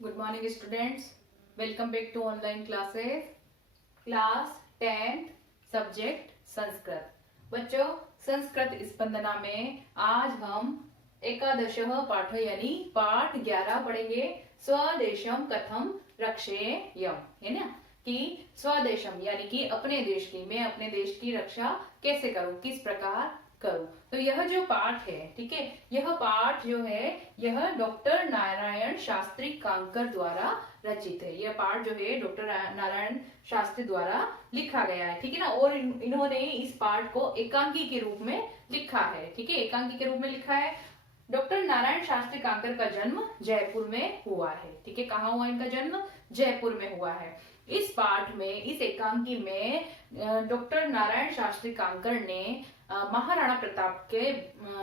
Good morning students. Welcome back to online classes. Class 10th subject Sanskrit. बच्चों, संस्कृत स्पंदना में आज हम एकादश पाठ यानी पाठ 11 पढ़ेंगे। स्वदेशम कथम रक्षेयम, है ना, कि स्वदेशम यानी कि अपने देश की, मैं अपने देश की रक्षा कैसे करूं, किस प्रकार करूं। तो यह जो पाठ है, ठीक है, यह पाठ जो है यह डॉक्टर नारायण शास्त्री कांकर द्वारा रचित है। यह पाठ जो है डॉक्टर नारायण शास्त्री द्वारा लिखा गया है, ठीक है ना। और इन्होंने इस पाठ को एकांकी के रूप में लिखा है, ठीक है, एकांकी के रूप में लिखा है। डॉक्टर नारायण शास्त्री कांकर का जन्म जयपुर में हुआ है, ठीक है। कहाँ हुआ इनका जन्म? जयपुर में हुआ है। इस पाठ में, इस एकांकी में डॉक्टर नारायण शास्त्री कांकर ने महाराणा प्रताप के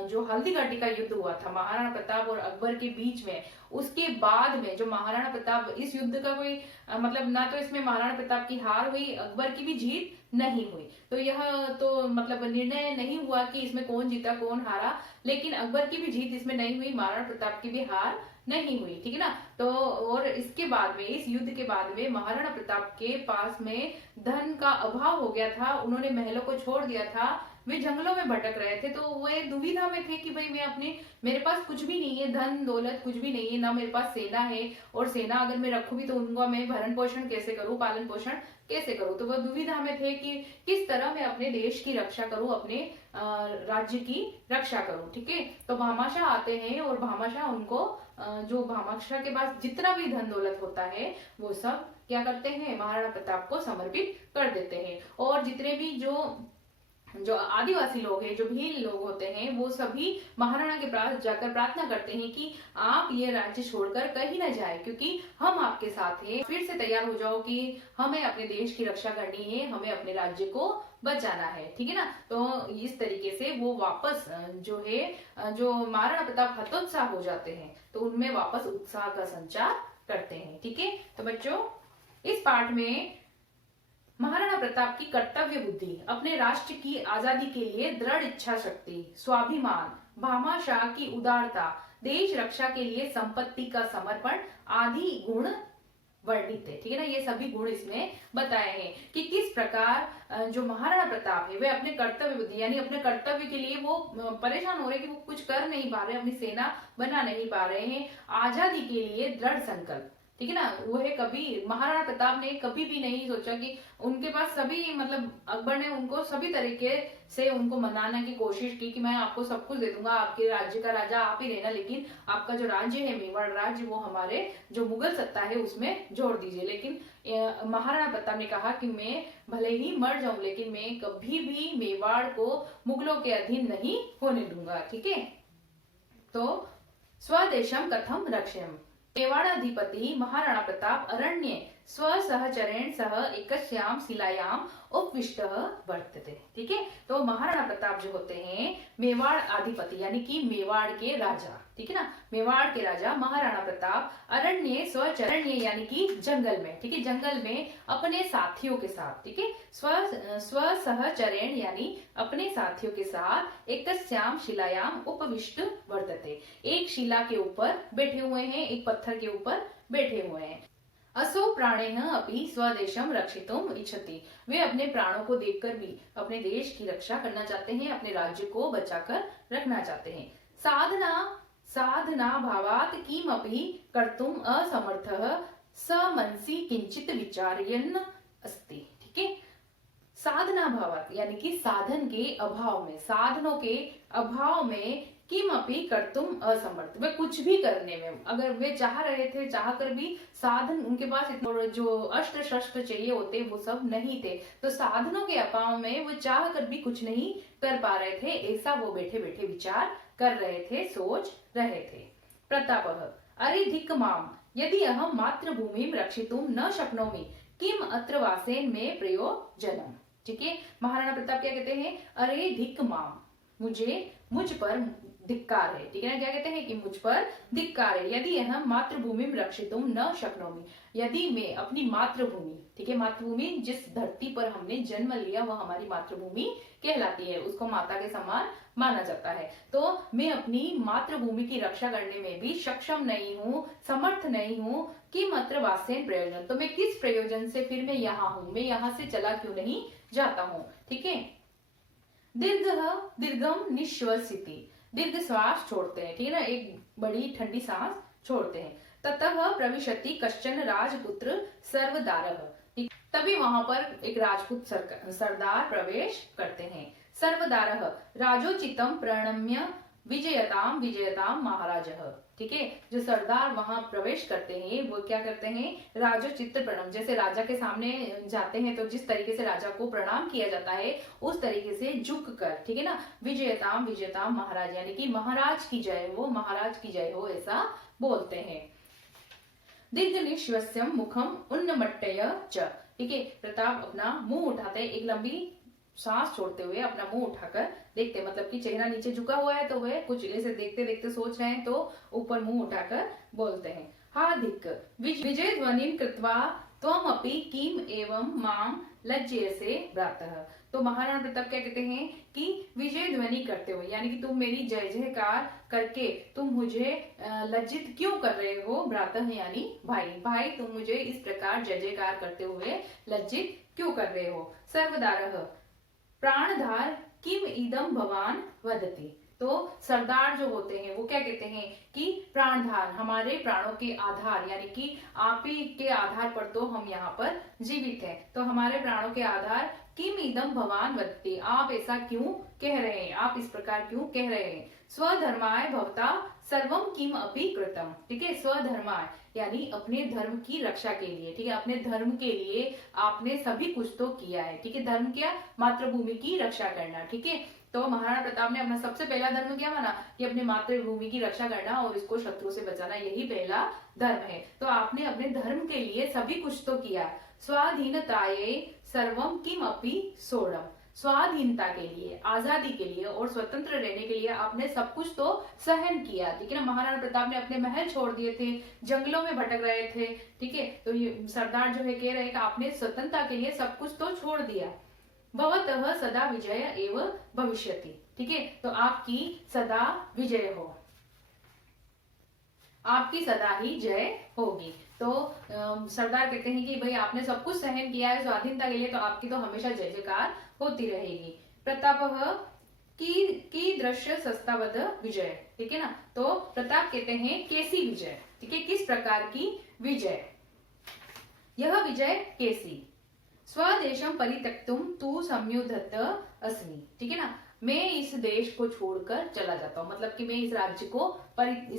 जो हल्दीघाटी का युद्ध हुआ था महाराणा प्रताप और अकबर के बीच में, उसके बाद में जो महाराणा प्रताप, इस युद्ध का कोई मतलब ना तो इसमें महाराणा प्रताप की हार हुई, अकबर की भी जीत नहीं हुई। तो यह तो मतलब निर्णय नहीं हुआ कि इसमें कौन जीता कौन हारा, लेकिन अकबर की भी जीत इसमें नहीं हुई, महाराणा प्रताप की भी हार नहीं हुई, ठीक है ना। तो और इसके बाद में, इस युद्ध के बाद में महाराणा प्रताप के पास में धन का अभाव हो गया था, उन्होंने महलों को छोड़ दिया था, वे जंगलों में भटक रहे थे। तो वे दुविधा में थे कि भाई मैं अपने, मेरे पास कुछ भी नहीं है, धन दौलत कुछ भी नहीं है, ना मेरे पास सेना है, और सेना अगर मैं रखूं भी तो उनका मैं भरण पोषण कैसे करूं, पालन पोषण कैसे करूं। तो वह दुविधा में थे कि किस तरह मैं अपने देश की रक्षा करूं, अपने राज्य की रक्षा करूं, ठीक है। तो भामाशाह आते हैं और भामाशाह उनको जो भामाशाह के पास जितना भी धन दौलत होता है वो सब क्या करते हैं, महाराणा प्रताप को समर्पित कर देते हैं। और जितने भी जो आदिवासी लोग हैं, जो भील लोग होते हैं, वो सभी महाराणा के पास जाकर प्रार्थना करते हैं कि आप ये राज्य छोड़कर कहीं ना जाए, क्योंकि हम आपके साथ हैं, फिर से तैयार हो जाओ कि हमें अपने देश की रक्षा करनी है, हमें अपने राज्य को बचाना है, ठीक है ना। तो इस तरीके से वो वापस जो है, जो महाराणा प्रताप हतोत्साह हो जाते हैं तो उनमें वापस उत्साह का संचार करते हैं, ठीक है। तो बच्चों, इस पाठ में महाराणा प्रताप की कर्तव्य बुद्धि, अपने राष्ट्र की आजादी के लिए दृढ़ इच्छा शक्ति, स्वाभिमान, भामाशाह की उदारता, देश रक्षा के लिए संपत्ति का समर्पण आदि गुण वर्णित है, ठीक है ना। ये सभी गुण इसमें बताए हैं कि किस प्रकार जो महाराणा प्रताप है वे अपने कर्तव्य बुद्धि यानी अपने कर्तव्य के लिए वो परेशान हो रहे कि वो कुछ कर नहीं पा रहे, अपनी सेना बना नहीं पा रहे हैं, आजादी के लिए दृढ़ संकल्प, ठीक है ना। वो है, कभी महाराणा प्रताप ने कभी भी नहीं सोचा कि उनके पास सभी, मतलब अकबर ने उनको सभी तरीके से उनको मनाने की कोशिश की कि मैं आपको सब कुछ दे दूंगा, आपके राज्य का राजा आप ही रहना, लेकिन आपका जो राज्य है मेवाड़ राज्य वो हमारे जो मुगल सत्ता है उसमें जोड़ दीजिए। लेकिन महाराणा प्रताप ने कहा कि मैं भले ही मर जाऊं लेकिन मैं कभी भी मेवाड़ को मुगलों के अधीन नहीं होने दूंगा, ठीक है। तो स्वदेशम कथम रक्षेम, मेवाड़ाधिपति महाराणा प्रताप अरण्ये स्वसहचरेण सह एकस्याम शिलायाम उपविष्टः वर्तते, ठीक है। तो महाराणा प्रताप जो होते हैं मेवाड़ अधिपति यानी कि मेवाड़ के राजा, ठीक है ना, मेवाड़ के राजा महाराणा प्रताप अरण्य स्वचरण्य यानी कि जंगल में, ठीक है, जंगल में अपने साथियों के साथ, ठीक है, स्वसहचरेण यानी अपने साथियों के साथ एकस्याम शिलायाम उपविष्ट वर्तते, एक शिला के ऊपर बैठे हुए हैं, एक पत्थर के ऊपर बैठे हुए हैं। असो प्राणेह अपि स्वदेशम रक्षितुम इच्छति, वे अपने प्राणों को देखकर भी अपने देश की रक्षा करना चाहते हैं, अपने राज्य को बचाकर रखना चाहते हैं। साधना साधना भावात किमपि कर्तुम असमर्थः स मनसि किंचित विचारयन् अस्ति, ठीक है। साधना भावात यानी कि साधन के अभाव में, साधनों के अभाव में, किमपि कर्तुम असमर्थ, वे कुछ भी करने में, अगर वे चाह रहे थे, चाह कर भी साधन उनके पास इतने जो अस्त्र शस्त्र चाहिए होते वो सब नहीं थे, तो साधनों के अभाव में वो चाह कर भी कुछ नहीं कर पा रहे थे, ऐसा वो बैठे बैठे विचार कर रहे थे, सोच रहे थे। प्रतापः अरे धिक् माम यदि अहम मातृभूमि रक्षितुम न शक्नोमि किम अत्र वासेन में प्रयोजनम, ठीक है। महाराणा प्रताप क्या कहते हैं, अरे धिक् माम, मुझ पर धिक्कार है, ठीक है ना, क्या कहते हैं कि मुझ पर धिक्कार है, यदि हम मातृभूमि में रक्षितुम न शक्नोमि, यदि मैं अपनी मातृभूमि, ठीक है, मातृभूमि जिस धरती पर हमने जन्म लिया वह हमारी मातृभूमि कहलाती है, उसको माता के समान माना जाता है। तो मैं अपनी मातृभूमि की रक्षा करने में भी सक्षम नहीं हूँ, समर्थ नहीं हूँ कि मात्र वासेन प्रयोजन, तो मैं किस प्रयोजन से फिर मैं यहाँ हूँ, मैं यहाँ से चला क्यों नहीं जाता हूँ। ठीक है। दीर्घ दीर्घम निश्वसिति, दीर्घ श्वास छोड़ते हैं, ठीक है ना, एक बड़ी ठंडी सांस छोड़ते हैं। ततः प्रविशति कश्चन राजपुत्र सर्वदारः, तभी वहां पर एक राजपूत सरदार प्रवेश करते हैं। सर्वदारः राजोचितम प्रणम्य विजयताम विजयताम महाराजः, ठीक है। जो सरदार वहां प्रवेश करते हैं वो क्या करते हैं, राजोचित प्रणम, जैसे राजा के सामने जाते हैं तो जिस तरीके से राजा को प्रणाम किया जाता है उस तरीके से झुक कर, ठीक है ना, विजयताम विजयताम महाराज, यानी कि महाराज की जय हो, महाराज की जय हो, ऐसा बोलते हैं। दीर्घ निश्वस्यम मुखम उन्नमट्टय च, ठीक है। प्रताप अपना मुंह उठाते, एक लंबी सांस छोड़ते हुए अपना मुंह उठाकर देखते, मतलब कि चेहरा नीचे झुका हुआ है तो वह कुछ ऐसे देखते देखते सोच रहे हैं, तो ऊपर मुंह उठाकर बोलते हैं। हार्दिक विजय ध्वनि कृत्वा त्वम अपि किम एवं माम लज्जयसे भ्रातः, तो महाराणा प्रताप क्या कहते हैं कि विजय ध्वनि करते हुए, यानी कि तुम मेरी जय जयकार करके तुम मुझे लज्जित क्यों कर रहे हो, भ्रातः यानी भाई, भाई तुम मुझे इस प्रकार जय जयकार करते हुए लज्जित क्यों कर रहे हो। सर्वदारः प्राणधार किम इदम भवान वदति, तो सरदार जो होते हैं वो क्या कहते हैं कि प्राणधार, हमारे प्राणों के आधार, यानी कि आप ही के आधार पर तो हम यहाँ पर जीवित हैं, तो हमारे प्राणों के आधार किम इदम भवान वदति, आप ऐसा क्यों कह रहे हैं, आप इस प्रकार क्यों कह रहे हैं। स्वधर्माय भवता सर्वम किम अपि कृतम, ठीक है। स्वधर्माय यानी अपने धर्म की रक्षा के लिए, ठीक है, अपने धर्म के लिए आपने सभी कुछ तो किया है, ठीक है। धर्म क्या, मातृभूमि की रक्षा करना, ठीक है। तो महाराणा प्रताप ने अपना सबसे पहला धर्म क्या माना, कि अपने मातृभूमि की रक्षा करना और इसको शत्रु से बचाना, यही पहला धर्म है। तो आपने अपने धर्म के लिए सभी कुछ तो किया। स्वाधीनताये सर्वम किम अपि सोढ़म, स्वाधीनता के लिए, आजादी के लिए और स्वतंत्र रहने के लिए आपने सब कुछ तो सहन किया, ठीक है ना। महाराणा प्रताप ने अपने महल छोड़ दिए थे, जंगलों में भटक रहे थे, ठीक है। तो ये सरदार जो है कह रहे हैं कि आपने स्वतंत्रता के लिए सब कुछ तो छोड़ दिया। भवतः सदा विजय एव भविष्यति, ठीक है, तो आपकी सदा विजय हो, आपकी सदा ही जय होगी। तो सरदार कहते हैं कि भाई आपने सब कुछ सहन किया है स्वाधीनता के लिए, तो आपकी तो हमेशा जय जयकार होती रहेगी। प्रतापः की दृश्य सस्तावद विजय, ठीक है ना। तो प्रताप कहते हैं कैसी विजय, ठीक है, किस प्रकार की विजय, यह विजय कैसी। स्वदेशम परित्यक्तुम तू संयुद्धत अस्मि, ठीक है ना, मैं इस देश को छोड़कर चला जाता हूँ, मतलब कि मैं इस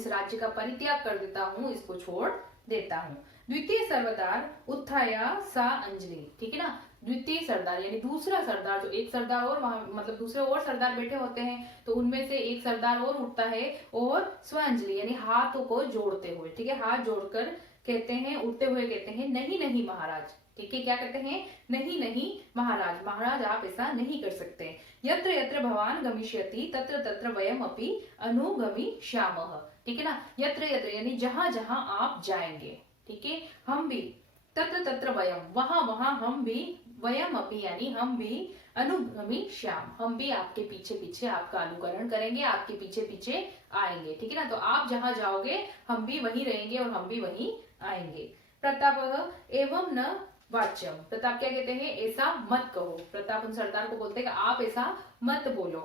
राज्य का परित्याग कर देता हूँ, इसको छोड़ देता हूँ। द्वितीय सरदार उत्थाया सा अंजलि, ठीक है ना, द्वितीय सरदार यानी दूसरा सरदार, जो एक सरदार और वहां मतलब दूसरे और सरदार बैठे होते हैं, तो उनमें से एक सरदार और उठता है और स्वांजलि यानी हाथों को जोड़ते हुए, ठीक है, हाथ जोड़कर कहते हैं, उठते हुए कहते हैं, नहीं नहीं महाराज, ठीक है, क्या कहते हैं, नहीं नहीं महाराज, महाराज आप ऐसा नहीं कर सकते। यत्र यत्र भवान गमिष्यति तत्र तत्र वयम अपि अनुगमिष्यामः, ठीक है ना, यत्र यत्र यानी जहां जहां आप जाएंगे, ठीक है, हम भी, तत्र तत्र वयम वहां वहां हम भी, वयम अपि यानी हम भी, अनुगमिष्याम हम भी आपके पीछे पीछे आपका अनुकरण करेंगे, आपके पीछे पीछे आएंगे, ठीक है ना, तो आप जहां जाओगे हम भी वहीं रहेंगे और हम भी वहीं आएंगे। प्रताप एवं न वाच्यम, प्रताप क्या कहते हैं, ऐसा मत कहो, प्रताप उन सरदार को बोलते हैं कि आप ऐसा मत बोलो।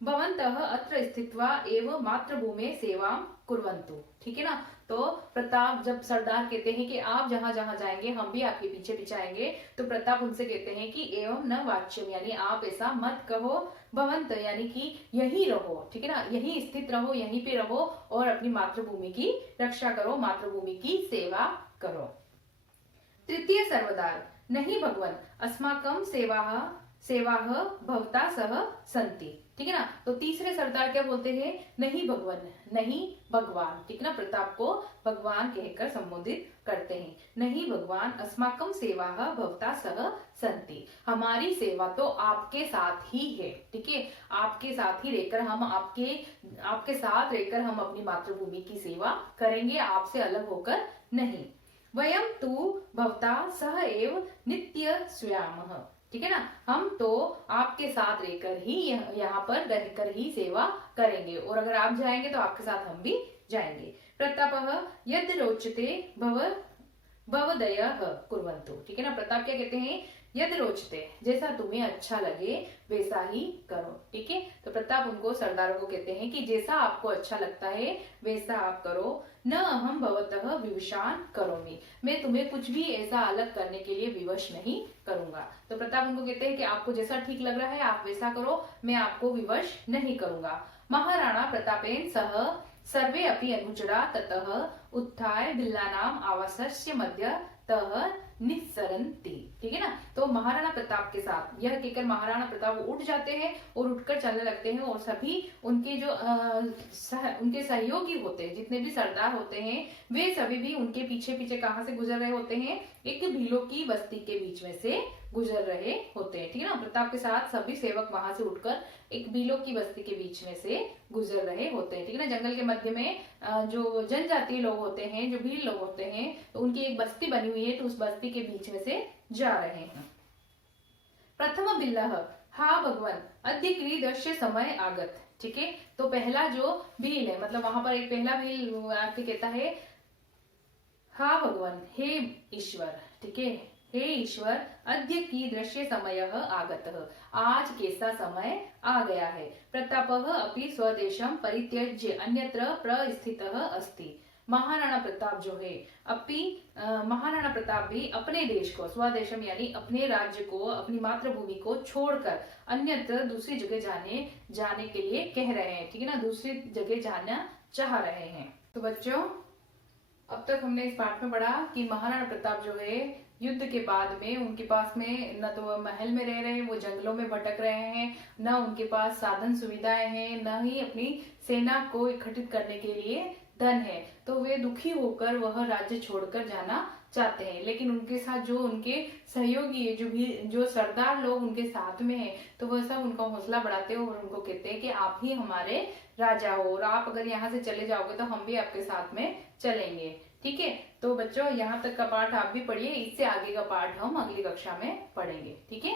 भवन्तः अत्र स्थित्वा एव मातृभूमि सेवा कुर्वन्तु, ठीक है ना। तो प्रताप जब सरदार कहते हैं कि आप जहां जहां जाएंगे हम भी आपके पीछे पीछे आएंगे, तो प्रताप उनसे कहते हैं कि एवं न वाच्यम यानी आप ऐसा मत कहो, भवंत यानी कि यहीं रहो, ठीक है ना, यहीं स्थित रहो, यहीं पे रहो और अपनी मातृभूमि की रक्षा करो, मातृभूमि की सेवा करो। तृतीय सर्वदार नहीं भगवान अस्माकं सेवाः भवता सह संति, ठीक है ना। तो तीसरे सरदार क्या बोलते हैं, नहीं भगवान, नहीं भगवान, ठीक है ना, प्रताप को भगवान कहकर संबोधित करते हैं। नहीं भगवान अस्माकं सेवाः भवता सह संति, हमारी सेवा तो आपके साथ ही है, ठीक है, आपके साथ ही रहकर हम आपके साथ रहकर हम अपनी मातृभूमि की सेवा करेंगे, आपसे अलग होकर नहीं। वयम तू भवता सह एव नित्य स्यामः, ठीक है ना। हम तो आपके साथ रहकर ही यहाँ पर रहकर ही सेवा करेंगे, और अगर आप जाएंगे तो आपके साथ हम भी जाएंगे। प्रतापः यद रोचते भव भवदयः कुर्वन्तु। ठीक है ना। प्रताप क्या कहते हैं, यद रोचते, जैसा तुम्हें अच्छा लगे वैसा ही करो। ठीक है। तो प्रताप उनको सरदारों को कहते हैं कि जैसा आपको अच्छा लगता है वैसा आप करो। न अहम भवतः विवशान करोमि, मैं तुम्हें कुछ भी ऐसा अलग करने के लिए विवश नहीं करूंगा। तो प्रताप उनको कहते हैं कि आपको जैसा ठीक लग रहा है आप वैसा करो, मैं आपको विवश नहीं करूंगा। महाराणा प्रतापेन सह सर्वे अपि अनुचरा ततः उत्थाय बिल्लानाम आवासस्य मध्यतः निस्सरन्ति। ठीक है ना। तो महाराणा प्रताप के साथ यह कहकर महाराणा प्रताप उठ जाते हैं और उठकर चलने लगते हैं, और सभी उनके जो उनके सहयोगी होते हैं, जितने भी सरदार होते हैं, वे सभी भी उनके पीछे पीछे कहाँ से गुजर रहे होते हैं, एक भीलों की बस्ती के बीच में से गुजर रहे होते हैं। ठीक है ना। प्रताप के साथ सभी सेवक वहां से उठकर एक भीलों की बस्ती के बीच में से गुजर रहे होते हैं। ठीक है ना। जंगल के मध्य में जो जनजातीय लोग होते हैं, जो भील लोग होते हैं, तो उनकी एक बस्ती बनी हुई है, तो उस बस्ती के बीच में से जा रहे हैं। प्रथम बिल्लह हा भगवान अद्य क्रीडस्य समय आगत। ठीक है। तो पहला जो भील है, मतलब वहां पर एक पहला भील आपके कहता है, हा भगवान, हे ईश्वर। ठीक है। हे ईश्वर, अद्य की दृश्य समय आगतः, आज कैसा समय आ गया है। प्रतापः अपि स्वदेशम परित्यज्य अन्यत्र प्रस्थितः अस्ति। महाराणा प्रताप जो है महाराणा प्रताप भी अपने देश को, स्वदेशम यानी अपने राज्य को, अपनी मातृभूमि को छोड़कर अन्यत्र दूसरी जगह जाने के लिए कह रहे हैं। ठीक है ना। दूसरी जगह जाना चाह रहे हैं। तो बच्चों, अब तक हमने इस पाठ में पढ़ा कि महाराणा प्रताप जो है युद्ध के बाद में उनके पास में न तो वह महल में रह रहे हैं, वो जंगलों में भटक रहे हैं, न उनके पास साधन सुविधाएं हैं, न ही अपनी सेना को इकट्ठित करने के लिए धन है। तो वे दुखी होकर वह राज्य छोड़कर जाना चाहते हैं। लेकिन उनके साथ जो उनके सहयोगी है, जो सरदार लोग उनके साथ में है, तो वह सब उनका हौसला बढ़ाते हैं और उनको कहते हैं कि आप ही हमारे राजा हो, और आप अगर यहाँ से चले जाओगे तो हम भी आपके साथ में चलेंगे। ठीक है। तो बच्चों, यहाँ तक का पाठ आप भी पढ़िए, इससे आगे का पाठ हम अगली कक्षा में पढ़ेंगे। ठीक है।